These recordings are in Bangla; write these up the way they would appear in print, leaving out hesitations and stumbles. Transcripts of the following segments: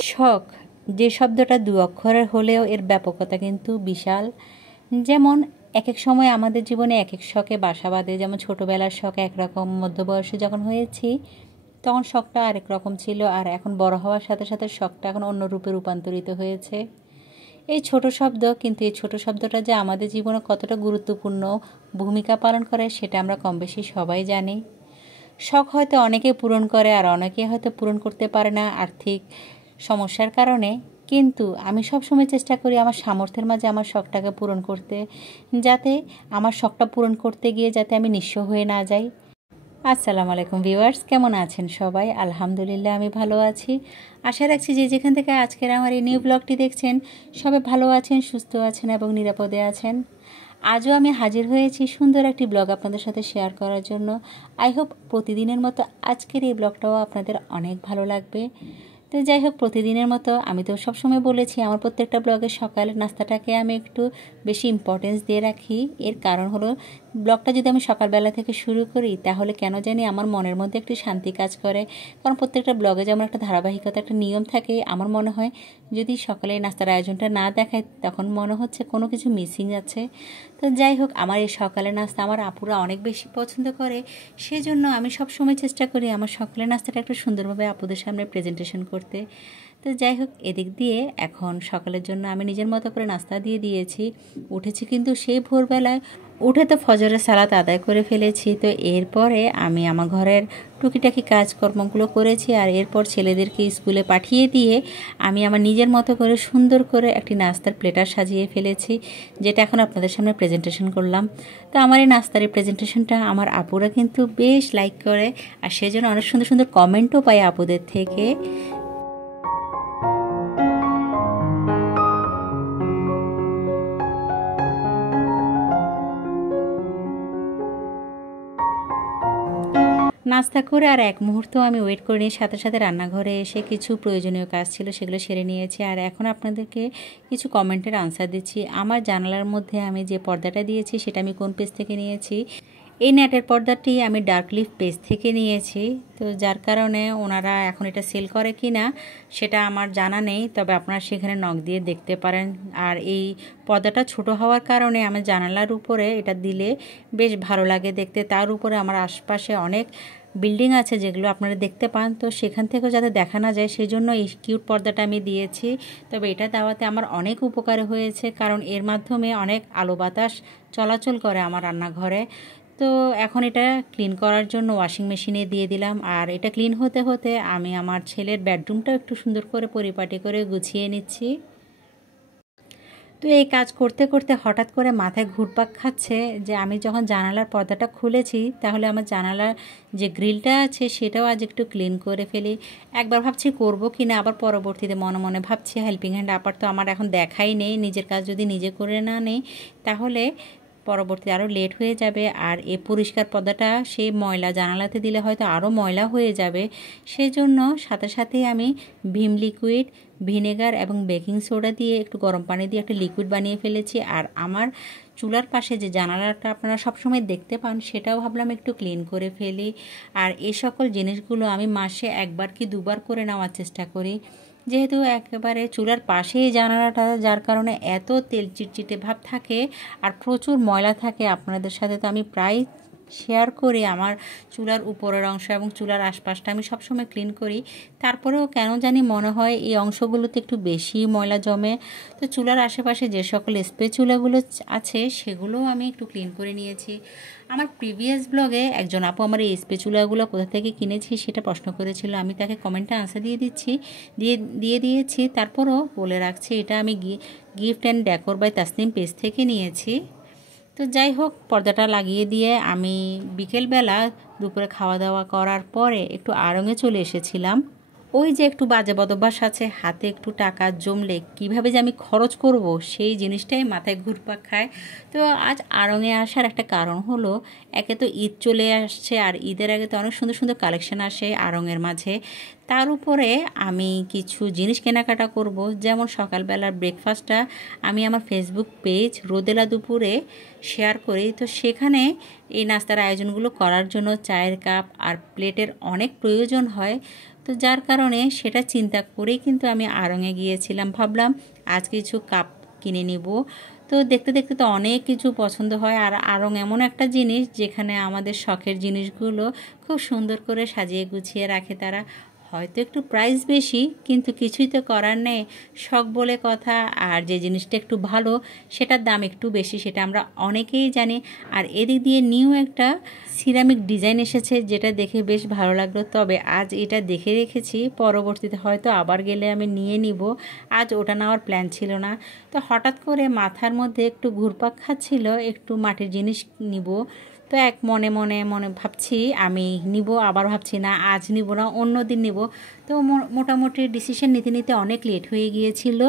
শখ যে শব্দটা দু অক্ষরের হলেও এর ব্যাপকতা কিন্তু বিশাল। যেমন এক এক সময় আমাদের জীবনে এক এক শখে বাসা বাঁধে। যেমন ছোটোবেলার শখ একরকম, মধ্যবয়সে যখন হয়েছি তখন শখটা আরেক রকম ছিল, আর এখন বড় হওয়ার সাথে সাথে শখটা এখন অন্য রূপে রূপান্তরিত হয়েছে। এই ছোট শব্দ, কিন্তু এই ছোট শব্দটা যে আমাদের জীবনে কতটা গুরুত্বপূর্ণ ভূমিকা পালন করে সেটা আমরা কম বেশি সবাই জানি। শখ হয়তো অনেকে পূরণ করে আর অনেকে হয়তো পূরণ করতে পারে না আর্থিক সমস্যার কারণে, কিন্তু আমি সবসময় চেষ্টা করি আমার সামর্থ্যের মাঝে আমার শখটাকে পূরণ করতে, যাতে আমার শখটা পূরণ করতে গিয়ে যাতে আমি নিঃস্ব হয়ে না যাই। আসসালামু আলাইকুম ভিউয়ার্স, কেমন আছেন সবাই? আলহামদুলিল্লাহ আমি ভালো আছি। আশা রাখছি যে যেখান থেকে আজকের আমার এই নিউ ব্লগটি দেখছেন সবাই ভালো আছেন, সুস্থ আছেন এবং নিরাপদে আছেন। আজও আমি হাজির হয়েছি সুন্দর একটি ব্লগ আপনাদের সাথে শেয়ার করার জন্য। আই হোপ প্রতিদিনের মতো আজকের এই ব্লগটাও আপনাদের অনেক ভালো লাগবে। তো যাই হোক, প্রতিদিনের মতো আমি তো সবসময় বলেছি আমার প্রত্যেকটা ব্লগের সকালের নাস্তাটাকে আমি একটু বেশি ইম্পর্টেন্স দিয়ে রাখি। এর কারণ হলো, ব্লগটা যদি আমি সকালবেলা থেকে শুরু করি তাহলে কেন জানি আমার মনের মধ্যে একটি শান্তি কাজ করে। কারণ প্রত্যেকটা ব্লগে যেমন একটা ধারাবাহিকতা, একটা নিয়ম থাকে, আমার মনে হয় যদি সকালে নাস্তার আয়োজনটা না দেখায় তখন মনে হচ্ছে কোনো কিছু মিসিং আছে। তো যাই হোক, আমার এই সকালের নাস্তা আমার আপুরা অনেক বেশি পছন্দ করে, সেজন্য আমি সব সময় চেষ্টা করি আমার সকালের নাস্তাটা একটু সুন্দরভাবে আপুদের সামনে প্রেজেন্টেশন করতে। তো যাই হোক, এদিক দিয়ে এখন সকালের জন্য আমি নিজের মতো করে নাস্তা দিয়ে দিয়েছি। উঠেছি কিন্তু সেই ভোরবেলায়, উঠে তো ফজরের সালাত আদায় করে ফেলেছি। তো এরপরে আমি আমার ঘরের টুকিটাকি কাজকর্মগুলো করেছি, আর এরপর ছেলেদেরকে স্কুলে পাঠিয়ে দিয়ে আমি আমার নিজের মতো করে সুন্দর করে একটি নাস্তার প্লেটার সাজিয়ে ফেলেছি, যেটা এখন আপনাদের সামনে প্রেজেন্টেশন করলাম। তো আমার এই নাস্তার এই প্রেজেন্টেশনটা আমার আপুরা কিন্তু বেশ লাইক করে, আর সেজন্য অনেক সুন্দর সুন্দর কমেন্টও পাই আপুদের থেকে। নাস্তা করে আর এক মুহূর্ত আমি ওয়েট করে নিয়ে সাথে সাথে রান্নাঘরে এসে কিছু প্রয়োজনীয় কাজ ছিল সেগুলো সেরে নিয়েছি, আর এখন আপনাদেরকে কিছু কমেন্টের আনসার দিচ্ছি। আমার জানালার মধ্যে আমি যে পর্দাটা দিয়েছি সেটা আমি কোন পেজ থেকে নিয়েছি? এই নেটের পর্দাটি আমি ডার্ক লিফ পেজ থেকে নিয়েছি। তো যার কারণে ওনারা এখন এটা সেল করে কি না সেটা আমার জানা নেই, তবে আপনারা সেখানে নক দিয়ে দেখতে পারেন। আর এই পর্দাটা ছোট হওয়ার কারণে আমার জানালার উপরে এটা দিলে বেশ ভালো লাগে দেখতে। তার উপরে আমার আশপাশে অনেক বিল্ডিং আছে যেগুলো আপনারা দেখতে পান, তো সেখান থেকেও যাতে দেখা না যায় সেই জন্য এই কিউট পর্দাটা আমি দিয়েছি। তবে এটা দেওয়াতে আমার অনেক উপকার হয়েছে, কারণ এর মাধ্যমে অনেক আলো বাতাস চলাচল করে আমার রান্নাঘরে। তো এখন এটা ক্লিন করার জন্য ওয়াশিং মেশিনে দিয়ে দিলাম, আর এটা ক্লিন হতে হতে আমি আমার ছেলের বেডরুমটাও একটু সুন্দর করে পরিপাটি করে গুছিয়ে নিচ্ছি। তো এই কাজ করতে করতে হঠাৎ করে মাথায় ঘুরপাক খাচ্ছে যে আমি যখন জানালার পর্দাটা খুলেছি তাহলে আমার জানালার যে গ্রিলটা আছে সেটাও আজ একটু ক্লিন করে ফেলি। একবার ভাবছি করব কি না, আবার পরবর্তীতে মনে মনে ভাবছি হেল্পিং হ্যান্ড আপার তো আমার এখন দেখাই নেই, নিজের কাজ যদি নিজে করে না নেই তাহলে পরবর্তী আরও লেট হয়ে যাবে। আর এই পরিষ্কার পর্দাটা সেই ময়লা জানালাতে দিলে হয়তো আরও ময়লা হয়ে যাবে, সেই জন্য সাথে সাথেই আমি ভিম লিকুইড, ভিনেগার এবং বেকিং সোডা দিয়ে একটু গরম পানি দিয়ে একটা লিকুইড বানিয়ে ফেলেছি। আর আমার চুলার পাশে যে জানালাটা আপনারা সবসময় দেখতে পান সেটাও ভাবলাম একটু ক্লিন করে ফেলি। আর এই সকল জিনিসগুলো আমি মাসে একবার কি দুবার করে নেওয়ার চেষ্টা করি, যেহেতু একেবারে চুলার পাশেই জানালাটা, যার কারণে এত তেল চিটচিটে ভাব থাকে আর প্রচুর ময়লা থাকে। আপনাদের সাথে তো আমি প্রায় শেয়ার করি আমার চুলার উপরের অংশ এবং চুলার আশপাশটা আমি সবসময় ক্লিন করি, তারপরেও কেন জানি মনে হয় এই অংশগুলোতে একটু বেশি ময়লা জমে। তো চুলার আশেপাশে যে সকল স্পেচুলাগুলো আছে সেগুলোও আমি একটু ক্লিন করে নিয়েছি। আমার প্রিভিয়াস ব্লগে একজন আপু আমার এই স্পেচুলাগুলো কোথা থেকে কিনেছি সেটা প্রশ্ন করেছিল, আমি তাকে কমেন্টে আনসার দিয়ে দিয়েছি। তারপরও বলে রাখছি এটা আমি gift and decor by Tasnim page থেকে নিয়েছি। তো যাই হোক, পর্দাটা লাগিয়ে দিয়ে আমি বিকেলবেলা দুপুরে খাওয়া দাওয়া করার পরে একটু আড়ঙে চলে এসেছিলাম। ওই যে একটু বাজে বদভ্যাস আছে, হাতে একটু টাকা জমলে কিভাবে যে আমি খরচ করব সেই জিনিসটাই মাথায় ঘুরপাক খায়। তো আজ আড়ঙে আসার একটা কারণ হলো, একে তো ঈদ চলে আসছে আর ঈদের আগে তো অনেক সুন্দর সুন্দর কালেকশন আসে আড়ঙের মাঝে। তার উপরে আমি কিছু জিনিস কেনাকাটা করব, যেমন সকালবেলার ব্রেকফাস্টটা আমি আমার ফেসবুক পেজ রোদেলা দুপুরে শেয়ার করি। তো সেখানে এই নাস্তার আয়োজনগুলো করার জন্য চায়ের কাপ আর প্লেটের অনেক প্রয়োজন হয়। তো যার কারণে সেটা চিন্তা করেই কিন্তু আমি আড়ংয়ে গিয়েছিলাম। ভাবলাম আজ কিছু কাপ কিনে নিব। তো দেখতে দেখতে তো অনেক কিছু পছন্দ হয়। আর আড়ং এমন একটা জিনিস যেখানে আমাদের শখের জিনিসগুলো খুব সুন্দর করে সাজিয়ে গুছিয়ে রাখে তারা। হয়তো একটু প্রাইস বেশি, কিন্তু কিছুই তো করার নেই, শখ বলে কথা। আর যে জিনিসটা একটু ভালো সেটার দাম একটু বেশি, সেটা আমরা অনেকেই জানি। আর এদিক দিয়ে নিউ একটা সিরামিক ডিজাইন এসেছে, যেটা দেখে বেশ ভালো লাগলো। তবে আজ এটা দেখে রেখেছি, পরবর্তীতে হয়তো আবার গেলে আমি নিয়ে নিব। আজ ওটা নেওয়ার প্ল্যান ছিল না। তো হঠাৎ করে মাথার মধ্যে একটু ঘুরপাক খাচ্ছিল, একটু মাটির জিনিস নিব। তো এক মনে মনে মনে ভাবছি আমি নিব, আবার ভাবছি না আজ নিব না, অন্য দিন নিব। তো মোটামুটি ডিসিশন নিতে নিতে অনেক লেট হয়ে গিয়েছিল।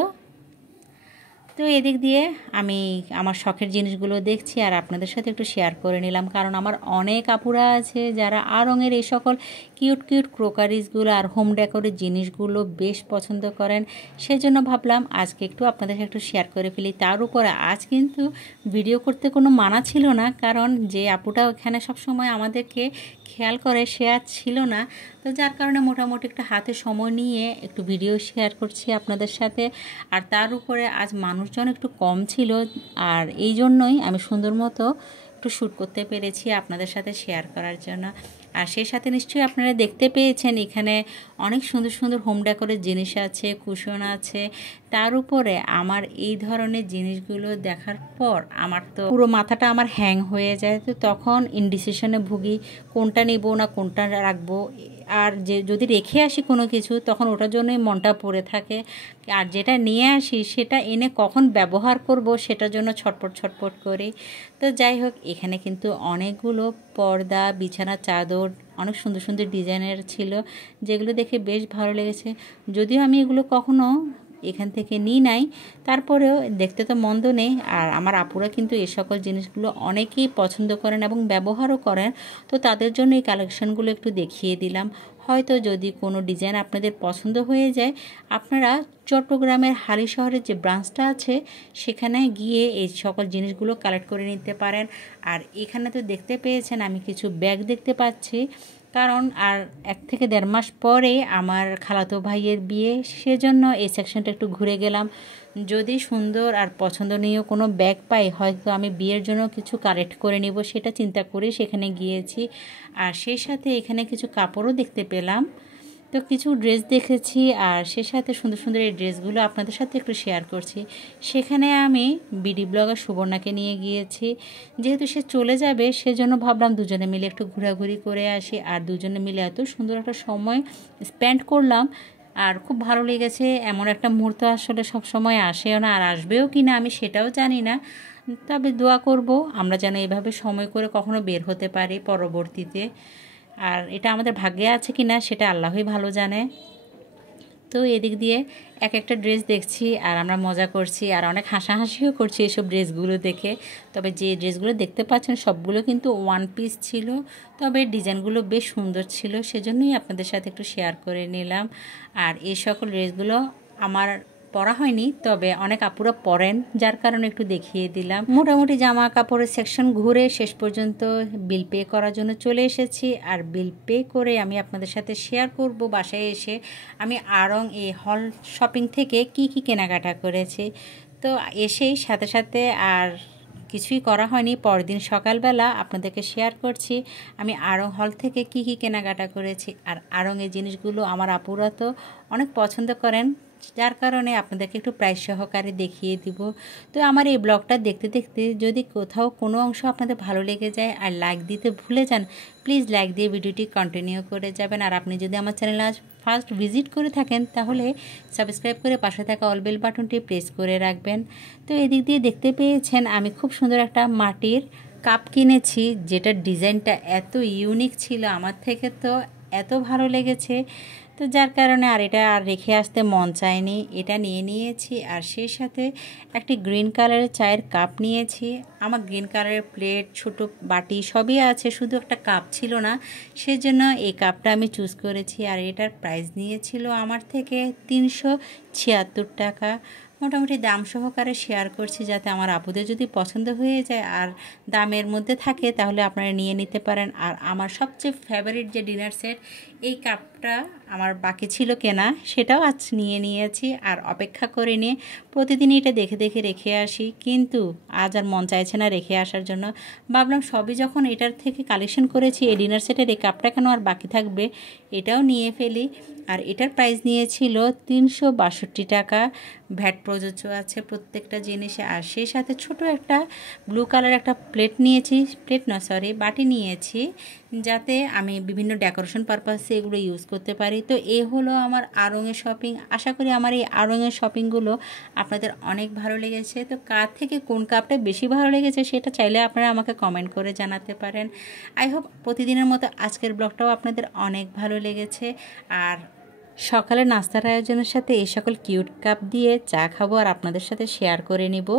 তো এদিক দিয়ে আমি আমার শখের জিনিসগুলো দেখছি আর আপনাদের সাথে একটু শেয়ার করে নিলাম, কারণ আমার অনেক আপুরা আছে যারা আড়ংয়ের এই সকল কিউট কিউট ক্রোকারিজগুলো আর হোম ডেকোরের জিনিসগুলো বেশ পছন্দ করেন। সেজন্য ভাবলাম আজকে একটু আপনাদের সাথে একটু শেয়ার করে ফেলি। তার উপরে আজ কিন্তু ভিডিও করতে কোনো মানা ছিল না, কারণ যে আপুটা ওখানে সবসময় আমাদেরকে খেয়াল করে সে আজ ছিল না। তো যার কারণে মোটামুটি একটু হাতে সময় নিয়ে একটু ভিডিও শেয়ার করছি আপনাদের সাথে। আর তার উপরে আজ মানুষজন একটু কম ছিল, আর এই জন্যই আমি সুন্দর মতো একটু শ্যুট করতে পেরেছি আপনাদের সাথে শেয়ার করার জন্য। আর সেই সাথে নিশ্চয়ই আপনারা দেখতে পেয়েছেন এখানে অনেক সুন্দর সুন্দর হোম ডেকোরের জিনিস আছে, কুশন আছে। তার উপরে আমার এই ধরনের জিনিসগুলো দেখার পর আমার তো পুরো মাথাটা আমার হ্যাং হয়ে যায়। তো তখন ইনডিসিশনে ভুগি, কোনটা নেব না কোনটা রাখবো। আর যে যদি রেখে আসি কোনো কিছু, তখন ওটার জন্যই মনটা পড়ে থাকে। আর যেটা নিয়ে আসি সেটা এনে কখন ব্যবহার করব সেটার জন্য ছটপট ছটপট করি। তো যাই হোক, এখানে কিন্তু অনেকগুলো পর্দা, বিছানার চাদর অনেক সুন্দর সুন্দর ডিজাইনের ছিল, যেগুলো দেখে বেশ ভালো লেগেছে। যদিও আমি এগুলো কখনো এখান থেকে নিই নাই, তারপরেও দেখতে তো মন্দ নেই। আর আমার আপুরা কিন্তু এই সকল জিনিসগুলো অনেকেই পছন্দ করেন এবং ব্যবহারও করেন। তো তাদের জন্য এই কালেকশনগুলো একটু দেখিয়ে দিলাম। হয়তো যদি কোনো ডিজাইন আপনাদের পছন্দ হয়ে যায়, আপনারা চট্টগ্রামের হালিশহরের যে ব্রাঞ্চটা আছে সেখানে গিয়ে এই সকল জিনিসগুলো কালেক্ট করে নিতে পারেন। আর এখানে তো দেখতে পেয়েছেন আমি কিছু ব্যাগ দেখতে পাচ্ছি, কারণ আর 1 থেকে 1.5 মাস পরে আমার খালাতো ভাইয়ের বিয়ে, সেজন্য এই সেকশনটা একটু ঘুরে গেলাম। যদি সুন্দর আর পছন্দনীয় কোনো ব্যাগ পাই, হয়তো আমি বিয়ের জন্য কিছু কালেক্ট করে নিব, সেটা চিন্তা করে সেখানে গিয়েছি। আর সেই সাথে এখানে কিছু কাপড়ও দেখতে পেলাম। তো কিছু ড্রেস দেখেছি, আর সে সাথে সুন্দর সুন্দর এই ড্রেসগুলো আপনাদের সাথে একটু শেয়ার করছি। সেখানে আমি বিডি ব্লগার সুবর্ণাকে নিয়ে গিয়েছি। যেহেতু সে চলে যাবে, সেজন্য ভাবলাম দুজনে মিলে একটু ঘোরাঘুরি করে আসি। আর দুজনে মিলে এত সুন্দর একটা সময় স্পেন্ড করলাম, আর খুব ভালো লেগেছে। এমন একটা মুহূর্ত আসলে সব সময় আসেও না, আর আসবেও কি না আমি সেটাও জানি না। তবে দোয়া করব আমরা যেন এভাবে সময় করে কখনো বের হতে পারি পরবর্তীতে। আর এটা আমাদের ভাগ্যে আছে কি না সেটা আল্লাহই ভালো জানে। তো এদিক দিয়ে এক একটা ড্রেস দেখছি আর আমরা মজা করছি, আর অনেক হাসাহাসিও করছি এসব ড্রেসগুলো দেখে। তবে যে ড্রেসগুলো দেখতে পাচ্ছেন সবগুলো কিন্তু ওয়ান পিস ছিল, তবে ডিজাইনগুলো বেশ সুন্দর ছিল, সেজন্যই আপনাদের সাথে একটু শেয়ার করে নিলাম। আর এই সকল ড্রেসগুলো আমার পরা হয়নি, তবে অনেক আপুরা পরেন, যার কারণে একটু দেখিয়ে দিলাম। মোটামুটি জামা কাপড়ের সেকশন ঘুরে শেষ পর্যন্ত বিল পে করার জন্য চলে এসেছি। আর বিল পে করে আমি আপনাদের সাথে শেয়ার করব বাসায় এসে আমি আড়ং এই হল শপিং থেকে কি কি কেনাকাটা করেছি। তো এসেই সাথে সাথে আর কিছুই করা হয়নি, পরদিন সকালবেলা আপনাদেরকে শেয়ার করছি আমি আড়ং হল থেকে কি কি কেনাকাটা করেছি। আর আড়ংয়ের জিনিসগুলো আমার আপুরা তো অনেক পছন্দ করেন, যার কারণে আপনাদেরকে একটু প্রাইস সহকারে দেখিয়ে দিব। তো আমার এই ব্লগটা দেখতে দেখতে যদি কোথাও কোনো অংশ আপনাদের ভালো লেগে যায় আর লাইক দিতে ভুলে যান, প্লিজ লাইক দিয়ে ভিডিওটি কন্টিনিউ করে যাবেন। আর আপনি যদি আমার চ্যানেলে আজ ফার্স্ট ভিজিট করে থাকেন, তাহলে সাবস্ক্রাইব করে পাশে থাকা অল বেল বাটনটি প্রেস করে রাখবেন। তো এদিক দিয়ে দেখতে পেয়েছেন আমি খুব সুন্দর একটা মাটির কাপ কিনেছি, যেটার ডিজাইনটা এত ইউনিক ছিল, আমার থেকে তো এত ভালো লেগেছে। তো যার কারণে আর এটা আর রেখে আসতে মন চায়নি, এটা নিয়ে নিয়েছি। আর সেই সাথে একটি গ্রিন কালারের চায়ের কাপ নিয়েছি। আমার গ্রিন কালারের প্লেট, ছোট বাটি সবই আছে, শুধু একটা কাপ ছিল না, সেজন্য এই কাপটা আমি চুজ করেছি। আর এটার প্রাইস নিয়েছিল আমার থেকে 76 টাকা। মোটামুটি দাম সহকারে শেয়ার করছি, যাতে আমার আপুদের যদি পছন্দ হয়ে যায় আর দামের মধ্যে থাকে তাহলে আপনারা নিয়ে নিতে পারেন। আর আমার সবচেয়ে ফেভারিট যে ডিনার সেট, এই কাপটা আমার বাকি ছিল কেনা, সেটাও আজ নিয়ে নিয়েছি। আর অপেক্ষা করে নিয়ে প্রতিদিন এটা দেখে দেখে রেখে আসি, কিন্তু আজ আর মন চাইছে না রেখে আসার জন্য। ভাবলাম সবই যখন এটার থেকে কালেকশন করেছি, এই ডিনার সেটের এই কাপটা কেন আর বাকি থাকবে, এটাও নিয়ে ফেলি। আর এটার প্রাইস নিয়েছিল 362 টাকা। ভ্যাট প্রযোজ্য আছে প্রত্যেকটা জিনিসে। আর সেই সাথে ছোট একটা ব্লু কালার একটা প্লেট নিয়েছি, বাটি নিয়েছি, যাতে আমি বিভিন্ন ডেকোরেশন পারপাসে এগুলো ইউজ করতে পারি। তো এই হলো আমার আড়ংয়ের শপিং। আশা করি আমার এই আড়ংয়ের শপিংগুলো আপনাদের অনেক ভালো লেগেছে। তো কার থেকে কোন কাপটা বেশি ভালো লেগেছে সেটা চাইলে আপনারা আমাকে কমেন্ট করে জানাতে পারেন। আই হোপ প্রতিদিনের মতো আজকের ব্লগটাও আপনাদের অনেক ভালো লেগেছে। আর সকালে নাস্তার আয়োজনের সাথে এই সকল কিউট কাপ দিয়ে চা খাবো আর আপনাদের সাথে শেয়ার করে নিব।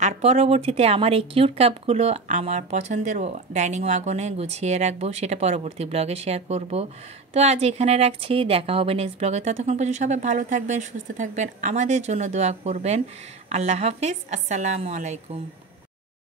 আর পরবর্তীতে আমার এই কিউট কাপগুলো আমার পছন্দের ডাইনিং ওয়াগনে গুছিয়ে রাখবো, সেটা পরবর্তী ব্লগে শেয়ার করব। তো আজ এখানে রাখছি, দেখা হবে নেক্সট ব্লগে। ততক্ষণ পর্যন্ত সবাই ভালো থাকবেন, সুস্থ থাকবেন, আমাদের জন্য দোয়া করবেন। আল্লাহ হাফিজ, আসসালামু আলাইকুম।